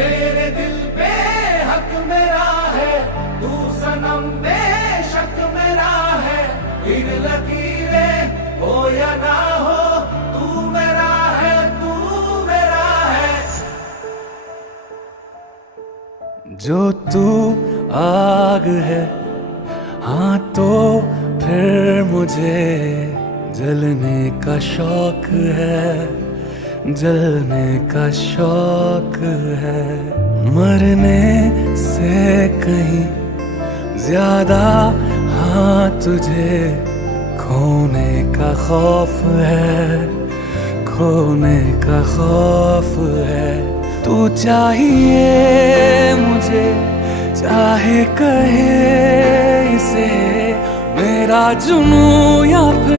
तेरे दिल पे हक मेरा है, तू सनम बेशक मेरा है। फिर लकीरें हो या ना हो, तू मेरा है, तू मेरा है। जो तू आग है, हाँ तो फिर मुझे जलने का शौक है, जलने का शौक है। मरने से कहीं ज्यादा हाँ तुझे खोने का खौफ है, खोने का खौफ है। तू चाहिए मुझे, चाहे कहे इसे मेरा जुनून या फिर